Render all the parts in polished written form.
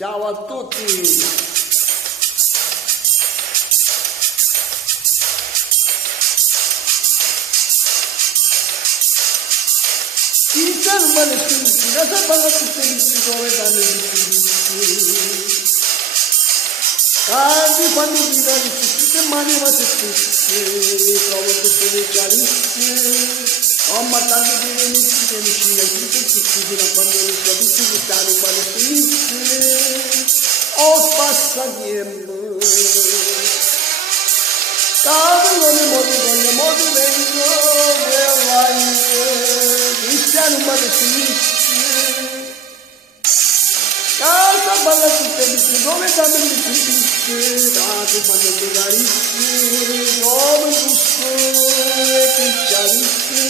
Ciao a tutti! Insan manesi, rasa banget sisi kowe tani sisi. Kadi pandi bidari sisi, mani masih sisi. Kowe kusuli cari sisi. Amma tani bidari sisi, mishinga sisi, sisi bina pandori sabi sisi, tani manesi sisi. Os passa diembo. Kadi goni modi vengo, where are you? Cristiano Manesinice Casa balla tutte viste dove danno le triste date fanno pregarisse come giusto e picciarisse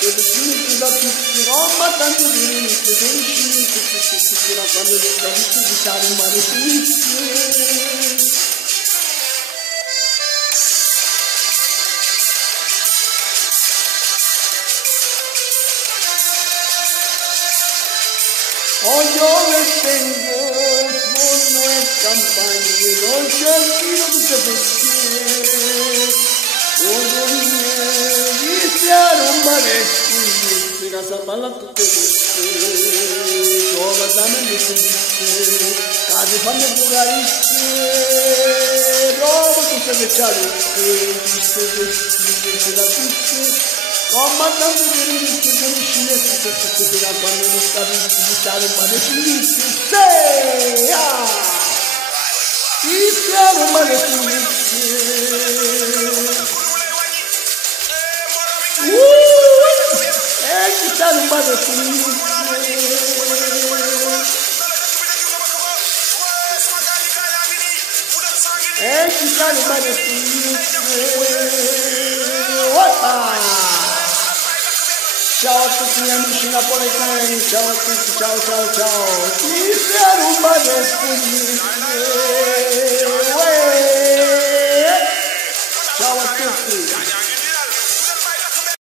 che destinate da tutti ma tanto venite dolci che la fanno le tradizioni di stare in Manesinice Hoy yo le tengo fondo en campaña, no quiero que te pesque. Hoy me dice a un maresco, si casa para tu te dice, yo la dame me dice, casi fanno purarice, robo tu te becciare, dice la tutte. Comandante di rinizio di riuscire a fare la quando non stavi visitare ma ne finisci sei iniziamo ma ne finisci iniziamo ma ne finisci iniziamo ma ne finisci Ciao a tutti amici napoletani, ciao a tutti, ciao ciao ciao, chi si è rubato il